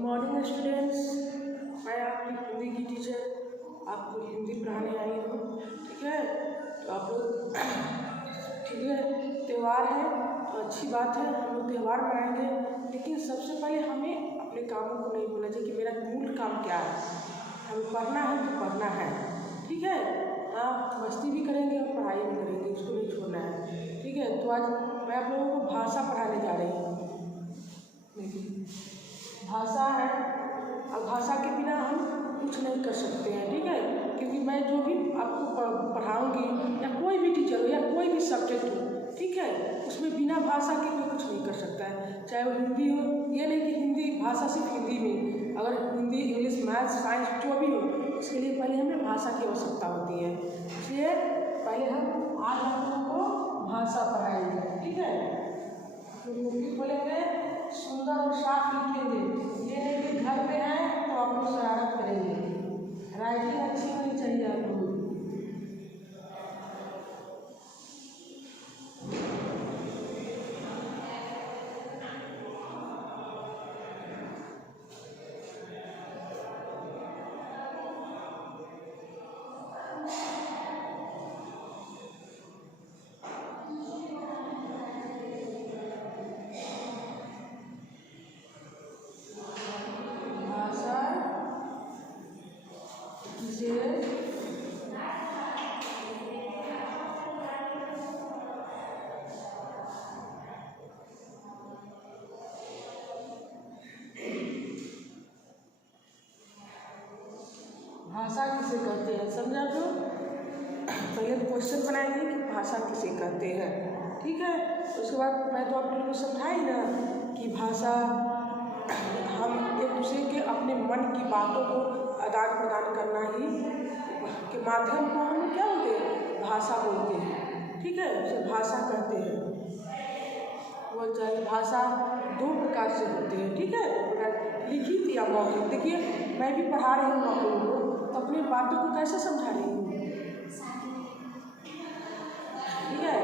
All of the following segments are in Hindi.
मॉर्निंग स्टूडेंट्स, मैं आपकी हिंदी की टीचर आपको हिंदी पढ़ाने आई हूँ। ठीक है, तो आप लोग ठीक है, त्यौहार है तो अच्छी बात है, हम लोग त्यौहार मनाएंगे, लेकिन सबसे पहले हमें अपने कामों को नहीं भूलना चाहिए कि मेरा मूल काम क्या है। हमें पढ़ना है तो पढ़ना है, ठीक है। हाँ, मस्ती भी करेंगे और पढ़ाई भी करेंगे, उसको नहीं छोड़ना है। ठीक है, तो आज मैं आप लोगों को भाषा पढ़ाने जा रही हूँ। देखिए, भाषा है और भाषा के बिना हम कुछ नहीं कर सकते हैं। ठीक है, क्योंकि मैं जो भी आपको पढ़ाऊँगी या कोई भी टीचर हो या कोई भी सब्जेक्ट हो, ठीक है, उसमें बिना भाषा के कोई कुछ नहीं कर सकता है। चाहे वो हिंदी हो, ये नहीं कि हिंदी भाषा सिर्फ हिंदी में, अगर हिंदी, इंग्लिश, मैथ्स, साइंस जो भी हो, उसके लिए पहले हमें भाषा की आवश्यकता होती है। इसलिए पहले हम आज हम लोगों को भाषा पढ़ाएंगे। ठीक है, तो बोलेंगे सुंदर और साफ लिखेंगे, ये नहीं कि घर पे हैं तो आप लोग शरारत करेंगे। राइटिंग अच्छी होनी चाहिए आप लोगों की। भाषा किसे कहते हैं समझा। तो पहले क्वेश्चन बनाएंगे कि भाषा किसे कहते हैं। ठीक है, उसके बाद मैं तो आप लोगों को समझाई ना कि भाषा हम एक दूसरे के अपने मन की बातों को आदान प्रदान करना ही के माध्यम को हम क्या बोलते हैं, भाषा बोलते हैं। ठीक है, उसे भाषा कहते हैं। बोल जाए भाषा दो प्रकार से होती है। ठीक है, लिखित या मौखिक। देखिए, मैं भी पढ़ा रही हूँ आप लोगों को, तो अपनी बातों को कैसे समझा रही हूँ। ठीक है,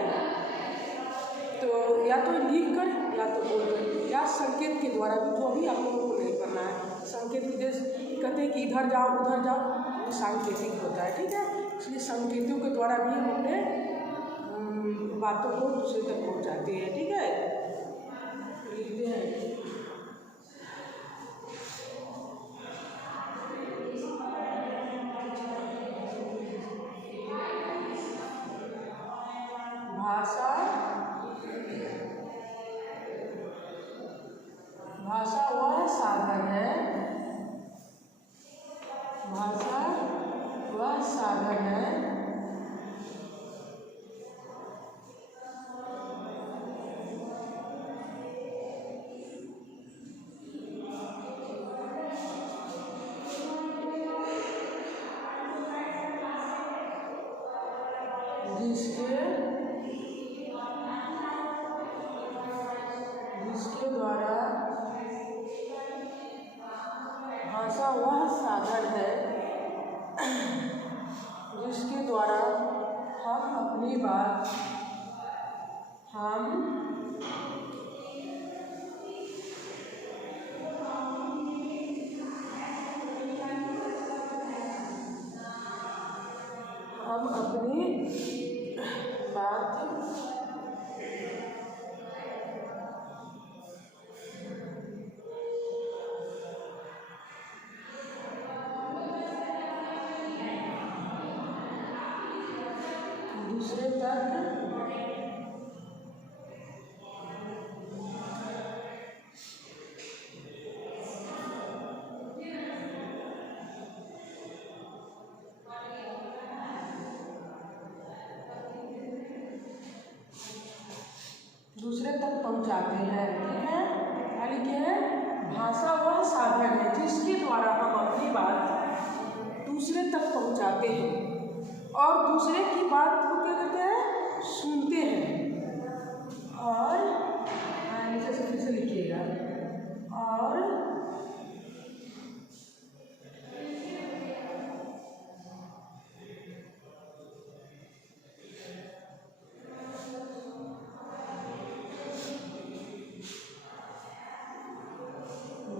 तो या तो लिख कर या तो बोल कर या संकेत के द्वारा भी, जो भी आप लोगों को नहीं करना है। संकेत के जैसे कहते हैं कि इधर जाओ उधर जाओ, वो सांकेतिक होता है। ठीक है, इसलिए संकेतों के द्वारा भी हम अपने बातों को दूसरे तक पहुँचाते हैं। ठीक है, लिखते हैं भाषा। भाषा वह साधन है, भाषा वह साधन है जिसके द्वारा भाषा वह साधन है जिसके द्वारा हम अपनी बात हम अपनी बात दूसरे तक पहुंचाते हैं। ठीक है, यानी कि भाषा वह साधन है जिसके द्वारा हम अपनी बात दूसरे तक पहुंचाते हैं और दूसरे की बात को क्या करते हैं, सुनते हैं। और नीचे से फिर से लिखिएगा, और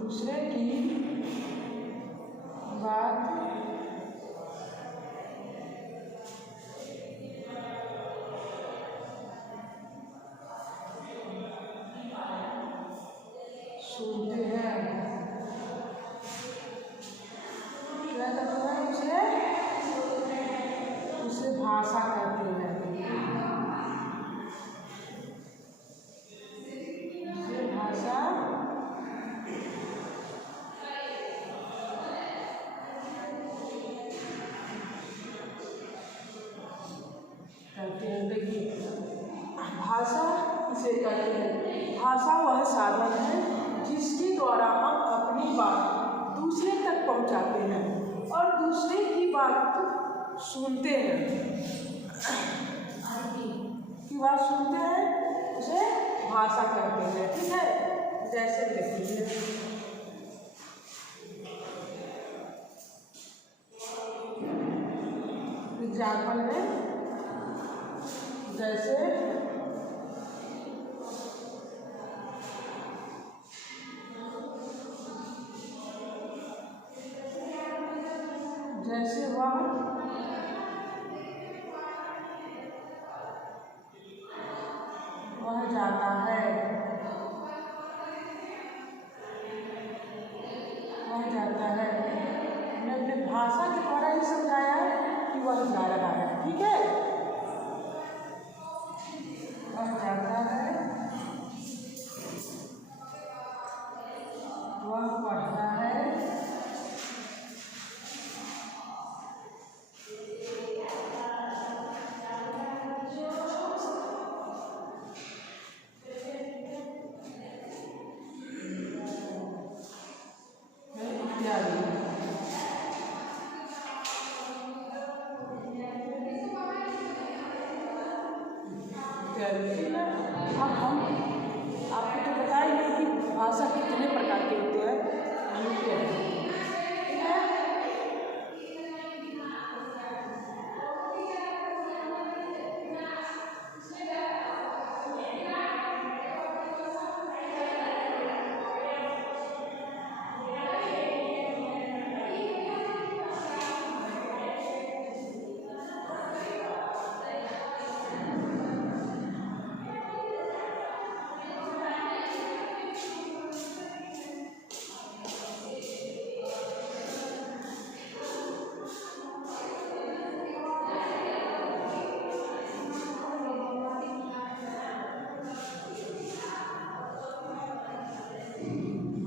दूसरे की बात सुनते हैं। क्या कहते हैं? उसे भाषा कहते हैं। उसे भाषा कहते हैं। देखिए, भाषा इसे कहते हैं। भाषा वह साधन है जिसके द्वारा हम अपनी बात दूसरे तक पहुंचाते हैं और दूसरे की बात सुनते हैं। की बात सुनते हैं, उसे भाषा कहते हैं। ठीक है, जैसे देखिए एग्जाम्पल में, जैसे वह जाता है, वह जाता है। हमने अपने भाषा के द्वारा ही समझाया है कि वह जा रहा है। ठीक है, वह जाता है, वह पढ़ता है, अब हम आपको तो बताइए कि भाषा कितने प्रकार के होते हैं।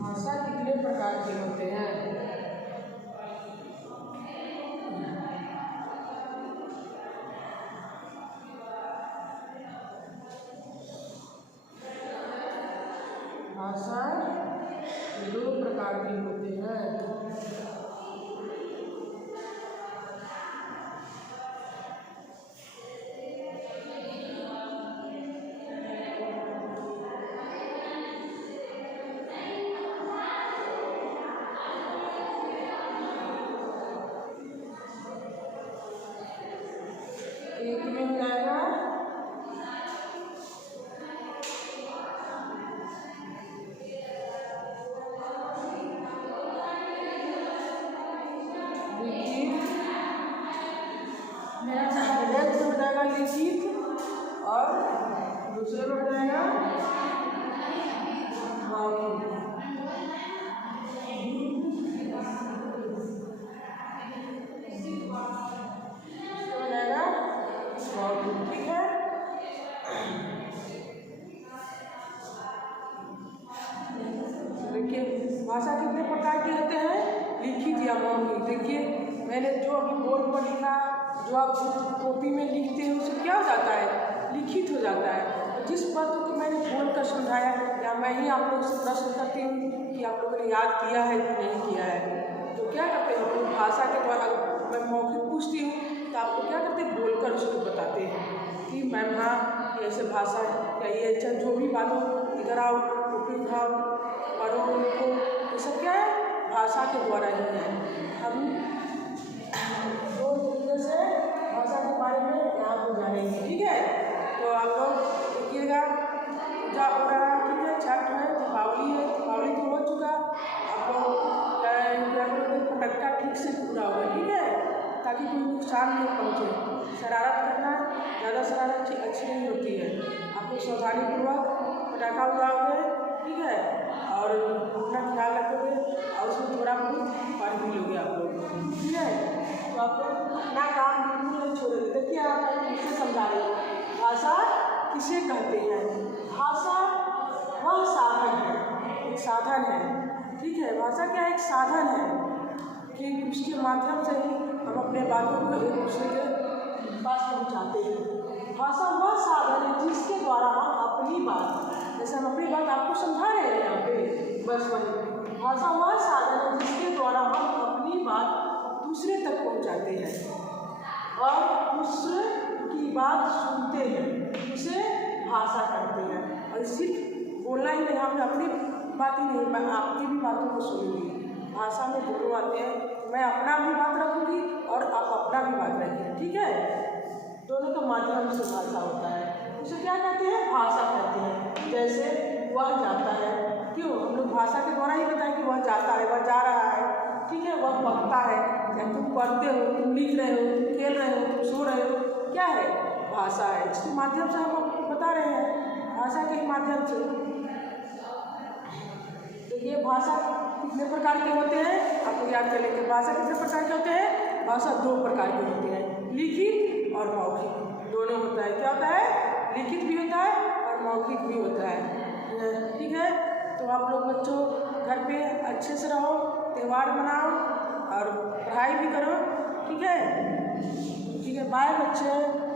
भाषा कितने प्रकार के होते हैं। भाषा 2 प्रकार के होते हैं। एक में हो जाएगा लिखित और दूसरे में हो जाएगा मौखिक। ठीक है, देखिए भाषा कितने प्रकार के होते हैं, लिखित या मौखिक। देखिए मैंने जो अभी बोर्ड पर लिखा, जो आप कॉपी में लिखते हैं उसे क्या हो जाता है, लिखित हो जाता है। और जिस बातों को मैंने बोल कर समझाया या मैं ही आप लोगों से प्रश्न करती हूँ कि आप लोगों ने याद किया है कि नहीं किया है, तो क्या करते हैं हम भाषा के द्वारा। मैं मौखिक पूछती हूँ तो आप लोग क्या करते हैं, बोलकर उसको बताते हैं कि मैम हाँ ऐसे भाषा या ये अच्छा जो भी बात हो, इधर आओ, कॉपी उठाओ, पढ़ो, लिखो, ये सब क्या है, भाषा के द्वारा ही है। हम 2 तरीके से भाषा के बारे में यहाँ पर जानेंगे। ठीक है, तो आप लोग देखिएगा क्या हो रहा है। ठीक है, छठ है, दीपावली है, दीपावली तो हो चुका। टक्का ठीक से पूरा हो, ठीक है, ताकि कोई नुकसान नहीं पहुँचे। शरारत करना, ज़्यादा शरारत अच्छी नहीं होती है। आप लोग सावधानीपूर्वक पटाखा उड़ाओगे, ठीक है, और अपना ख्याल रखोगे और उसमें थोड़ा बहुत पानी पी लोगे आप लोग, ठीक है। तो आप लोग अपना काम बिल्कुल नहीं छोड़ेंगे। देखिए आप किससे समझा रहे हो, भाषा किसे कहते हैं? भाषा वह साधन है, एक साधन है, ठीक है। भाषा क्या एक साधन है कि उसके माध्यम से ही हम अपने बातों को एक दूसरे के पास पहुँचाते हैं। भाषा वह साधन है जिसके द्वारा हम अपनी बात, जैसे हम अपनी बात आपको समझा रहे हैं यहाँ पे, बस वही भाषा वह साधन है जिसके द्वारा हम अपनी बात दूसरे तक पहुँचाते हैं और दूसरे की बात सुनते हैं, उसे भाषा कहते हैं। और सिर्फ बोलना ही नहीं, हम अपनी बात ही नहीं, मैं आपकी भी बातों को सुनूंगी। भाषा में दोनों आते हैं, मैं अपना भी बात रखूँगी और आप अपना भी बात रखिए, ठीक है। दोनों के माध्यम से भाषा होता है, उसे क्या कहते हैं? भाषा कहते हैं। जैसे वह जाता है, क्यों हम लोग भाषा के द्वारा ही बताएं कि वह जाता है, वह जा रहा है, ठीक है, वह पढ़ता है, या तुम पढ़ते हो, तुम लिख रहे हो, तुम खेल रहे हो, तुम सो रहे हो, क्या है? भाषा है। इसके माध्यम से हम बता रहे हैं, भाषा के माध्यम से। तो ये भाषा कितने प्रकार के होते हैं आपको याद कर लेंगे। भाषा कितने प्रकार के होते हैं? भाषा दो प्रकार के होते हैं, लिखित और मौखिक, दोनों होता है। क्या होता है? लिखित भी होता है और मौखिक भी होता है, ठीक है। तो आप लोग बच्चों घर पे अच्छे से रहो, त्यौहार मनाओ और पढ़ाई भी करो, ठीक है, ठीक है। बाय बच्चे।